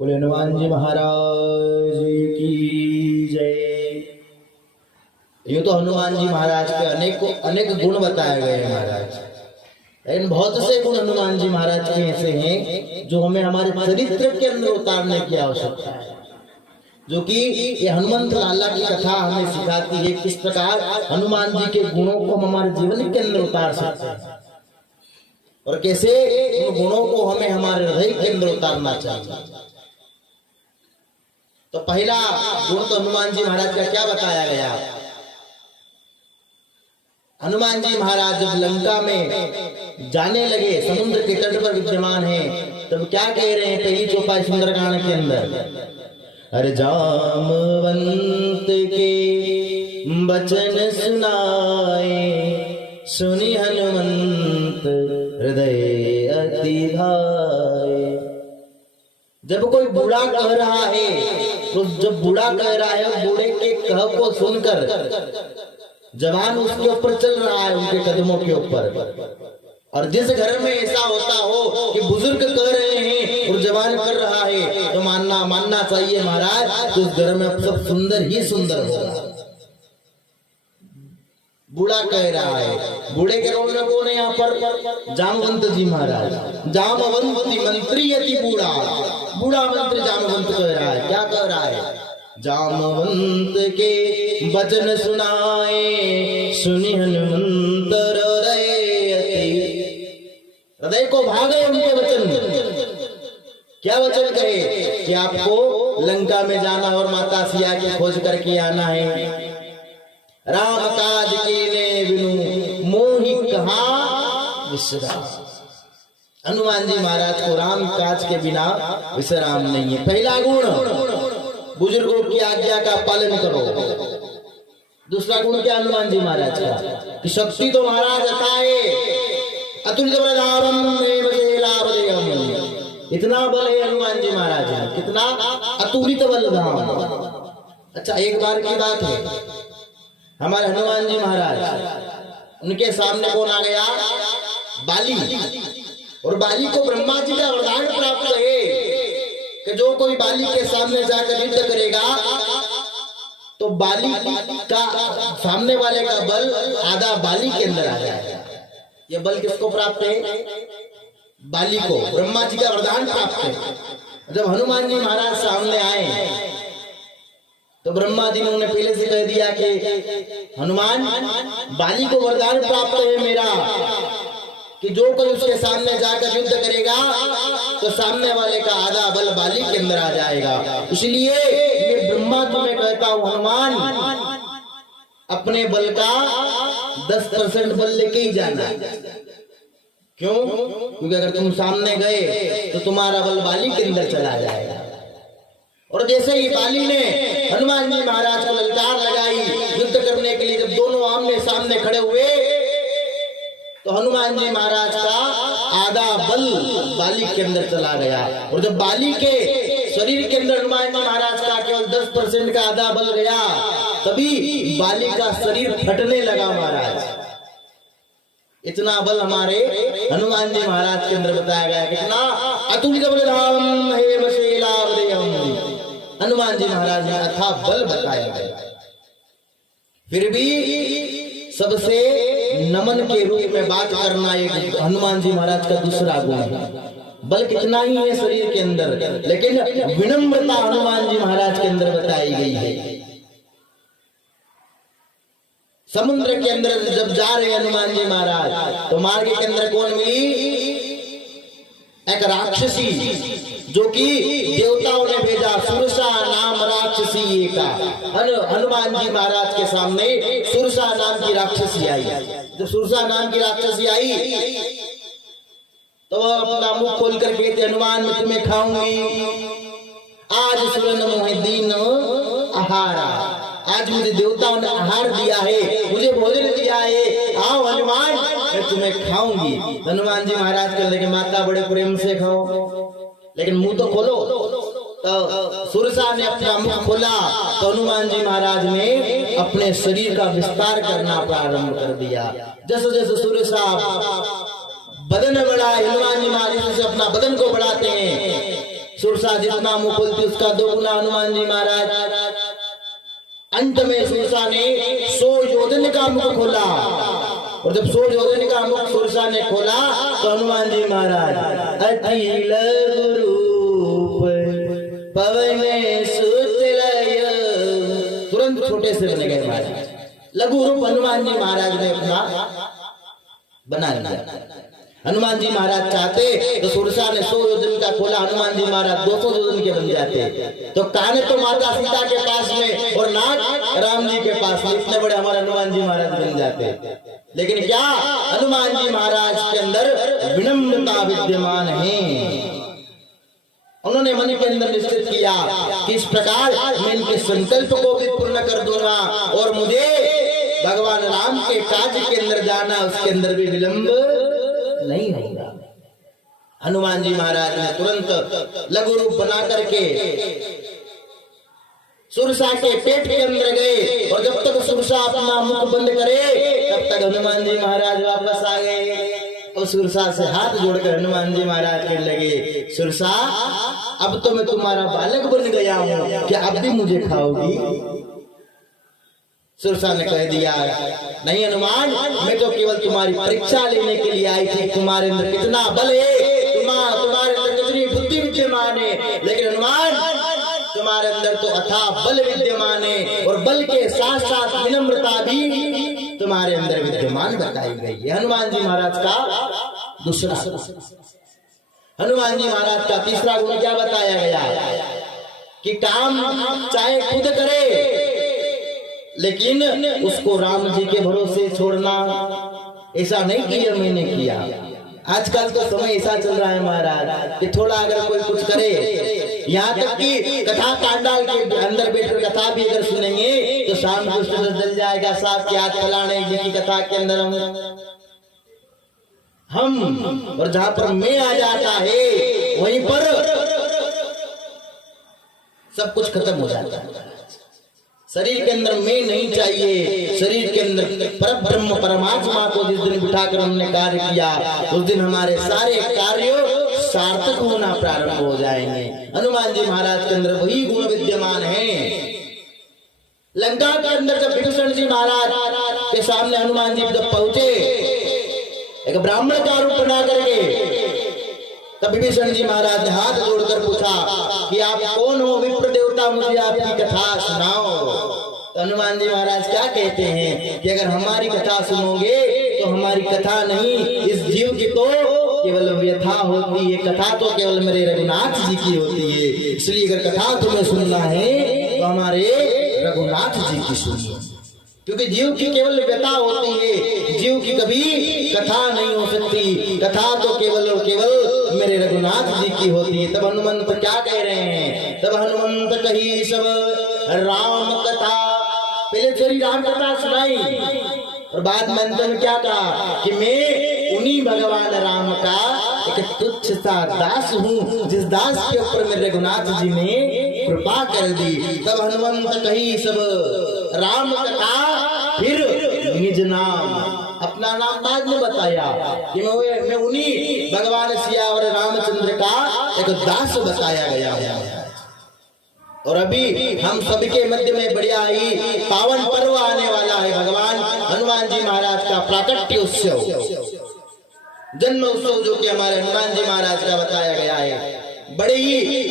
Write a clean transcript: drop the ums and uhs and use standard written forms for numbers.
बोले हनुमान जी महाराज की जय। यूं तो हनुमान जी महाराज के अनेक गुण बताए गए हैं महाराज, लेकिन बहुत से गुण हनुमान जी महाराज के ऐसे हैं जो हमें हमारे चरित्र के अंदर उतारने की आवश्यकता है, जो कि ये हनुमंत लाला की कथा हमें सिखाती है किस प्रकार हनुमान जी के गुणों को हम हमारे जीवन के अंदर उतार सकते हैं और कैसे उन गुणों को हमें हमारे हृदय के अंदर उतारना चाहिए। तो पहला गुण तो हनुमान जी महाराज का क्या बताया गया। हनुमान जी महाराज जब लंका में जाने लगे, समुद्र के तट पर विद्यमान है, तब क्या कह रहे हैं पहली चौपाई सुंदरकांड के अंदर, अरे जामवंत के वचन सुनाए, सुनि हनुमंत हृदय अति भाए। जब कोई बूढ़ा कह रहा है, तो जब बूढ़ा कह रहा है, बूढ़े के कह को सुनकर जवान उसके ऊपर चल रहा है, उनके कदमों के ऊपर। और जिस घर में ऐसा होता हो कि बुजुर्ग कह रहे हैं और जवान कर रहा है, तो मानना चाहिए महाराज, तो उस घर में अब सब सुंदर ही सुंदर होगा। बूढ़ा कह रहा है, बूढ़े के रोल में कौन है यहाँ पर, जामवंत जी महाराज। जामवंती मंत्री यति बूढ़ा, बूढ़ा मंत्री जामवंत कह रहा है। क्या कह रहा है, जामवंत के वचन सुनाए, सुनि हनुमंत हृदय अति। हृदय को भागे उनके वचन। क्या वचन कहे कि आपको लंका में जाना और माता सिया की खोज करके आना है। राम काज कीने बिनु मोहि कहाँ विश्राम। हनुमान जी महाराज को राम काज के बिना विश्राम नहीं है। पहला गुण, बुजुर्गों की आज्ञा का पालन करो। दूसरा गुण क्या हनुमान जी महाराज का, कि शक्ति तो महाराज अथाए, अतुलित बलधामम इतना बल है हनुमान जी महाराज है, कितना अतुलित बलधाम। अच्छा, एक बार की बात है, हमारे हनुमान जी महाराज, उनके सामने कौन आ गया, बाली। और बाली को ब्रह्मा जी का वरदान प्राप्त है कि जो कोई बाली के सामने जाकर युद्ध करेगा तो बाली का सामने वाले का बल आधा बाली के अंदर आ जाएगा। ये बल किसको प्राप्त है, बाली को। ब्रह्मा जी का वरदान प्राप्त है। जब हनुमान जी महाराज सामने आए तो ब्रह्मा जी ने उन्हें पहले से कह दिया कि हनुमान, बाली को वरदान प्राप्त है मेरा कि जो कोई उसके सामने जाकर युद्ध करेगा तो सामने वाले का आधा बल बाली के अंदर आ जाएगा। इसलिए मैं ब्रह्मा तुम्हें कहता हूं हनुमान, अपने बल का 10% बल लेके ही जाना। क्यों? क्योंकि अगर तुम सामने गए तो तुम्हारा बल बाली के अंदर चला जाएगा। और जैसे ही बाली ने हनुमान जी महाराज को ललकार लगाई युद्ध करने के लिए, जब दोनों आमने सामने खड़े हुए तो हनुमान जी महाराज का आधा बल बाली के अंदर चला गया। और जब बाली के शरीर के अंदर हनुमान जी महाराज का केवल 10% का आधा बल गया, तभी बाली का शरीर फटने लगा महाराज। इतना बल हमारे हनुमान जी महाराज के अंदर बताया गया। कितना अतुलित बलधाम हे वशेलावदेयम, हनुमान जी महाराज ने अथाह बल बताया गया। फिर भी सबसे नमन के रूप में बात करना एक हनुमान जी महाराज का दूसरा गुण है। बल कितना ही है शरीर के अंदर, लेकिन विनम्रता हनुमान जी महाराज के अंदर बताई गई है। समुद्र के अंदर जब जा रहे हनुमान जी महाराज तो मार्ग के अंदर कौन मिली, एक राक्षसी, जो कि देवताओं ने भेजा। सुरसा नाम राक्षसी का हनुमान जी महाराज के सामने सुरसा नाम की राक्षसी आई। जब सुरसा नाम की राक्षसी आई तो वह अपना मुंह खोल कर कहते, हनुमान मैं तुम्हें खाऊंगी, आज सुरन मोहे दीन आहारा, आज मुझे देवताओं ने आहार दिया है, मुझे भोजन दिया है, आओ हनुमान मैं तुम्हें खाऊंगी। हनुमान जी महाराज कहने लगे, माता बड़े प्रेम से खाओ, लेकिन मुंह तो खोलो। तो सुरसा ने अपना मुख खोला तो हनुमान जी महाराज ने अपने शरीर का विस्तार करना प्रारंभ कर दिया। जैसे जैसे सुरसा बदन बढ़ाए, हनुमान जी महाराज से अपना बदन को बढ़ाते हैं, सुरसा जितना मुंह खोलती उसका दोगुना हनुमान जी महाराज। अंत में सुरसा ने 100 योजन का मुख खोला, और जब 100 योजन का मुख सुरसा ने खोला तो हनुमान जी महाराज अखिल गुरूप पवन सुतलय तुरंत छोटे से बन गए महाराज। लघु रूप हनुमान जी महाराज ने अपना बना लिया। हनुमान जी महाराज चाहते तो सुरसा ने 100 योजन का खोला, हनुमान जी महाराज 200 योजन के बन जाते। तो कान तो माता सीता के पास में और नाक राम जी के पास में, इतने बड़े हमारे हनुमान जी महाराज बन जाते। लेकिन क्या हनुमान जी महाराज के अंदर विनम्रता विद्यमान है। उन्होंने मन के अंदर निश्चित किया कि इस प्रकार मैं इनके संकल्प को भी पूर्ण कर दूंगा और मुझे भगवान राम के कार्य के अंदर जाना, उसके अंदर भी विलंब नहीं होगा। हनुमान जी महाराज ने तुरंत लघु रूप बना करके सुरसा के पेट के अंदर गए, और जब तक सुरसा अपना मुख बंद करे तब तक हनुमान जी महाराज वापस आ गए। और सुरसा से हाथ जोड़कर हनुमान जी महाराज कहने लगे, सुरसा अब तो मैं तुम्हारा बालक बन गया हूं, क्या अब भी मुझे खाओगी? सुरसा ने कह दिया, नहीं हनुमान, मैं तो केवल तुम्हारी परीक्षा लेने के लिए आई थी, तुम्हारे अंदर कितना बल है, तुम्हारे अंदर कितनी बुद्धि विद्यमान है। लेकिन हनुमान, तुम्हारे अंदर तो अथाह बल विद्यमान है, और बल के साथ साथ विनम्रता भी तुम्हारे अंदर विद्यमान बताई गई है। हनुमान जी महाराज का दूसरा। हनुमान जी महाराज का तीसरा गुण क्या बताया गया कि काम चाहे खुद करे, लेकिन उसको राम जी के भरोसे छोड़ना। ऐसा नहीं किया मैंने किया। आजकल तो समय ऐसा चल रहा है महाराज कि थोड़ा अगर कोई कुछ करे, यहाँ तक कि कथा कांडाल के अंदर बैठकर कथा भी अगर सुनेंगे तो शाम को जल जाएगा, साहब की याद फलाने जी की कथा के अंदर हम और जहां पर मैं आ जाता है वहीं पर सब कुछ खत्म हो जाता है। शरीर के अंदर मैं नहीं चाहिए। शरीर के अंदर परब्रह्म परमात्मा को जिस दिन बिठाकर हमने कार्य किया, उस दिन हमारे सारे कार्यों सार्थक होना प्रारंभ हो जाएंगे। हनुमान जी महाराज के अंदर वही गुण विद्यमान है। लंका के अंदर जब विभीषण जी महाराज के सामने हनुमान जी जब पहुंचे, एक ब्राह्मण का रूप बना करके, तब विभीषण जी महाराज ने हाथ जोड़कर पूछा कि आप कौन हो विप्र देवता, मुझे आपकी कथा सुनाओ। तो हनुमान जी महाराज क्या कहते हैं कि अगर हमारी कथा सुनोगे तो हमारी कथा नहीं, इस जीव की तो केवल व्यथा होती है, कथा तो केवल मेरे रघुनाथ जी की होती है। इसलिए अगर कथा तुम्हें सुनना है तो हमारे रघुनाथ जी की सुनिए, क्योंकि जीव की केवल व्यथा होती है, जीव की कभी कथा नहीं हो सकती। कथा तो केवल और केवल मेरे रघुनाथ जी की होती है। तब हनुमंत क्या कह रहे हैं? तब हनुमंत कही सब राम कथा, पहले थोड़ी राम कथा सुनाई और बाद में अंत में क्या कहा कि मैं उन्हीं भगवान राम का एक तुच्छ सा दास हूँ, जिस दास के ऊपर मेरे रघुनाथ जी ने कृपा कर दी। तब हनुमंत कही सब राम कथा, फिर निज नाम, अपना नाम बाद में बताया कि मैं उन्हीं भगवान सिया और रामचंद्र का एक दास बताया गया है। और अभी हम सभी के मध्य में बढ़िया ही पावन पर्व आने वाला है, भगवान हनुमान जी महाराज का प्राकट्य उत्सव, जन्म उत्सव, जो कि हमारे हनुमान जी महाराज का बताया गया है। बड़े ही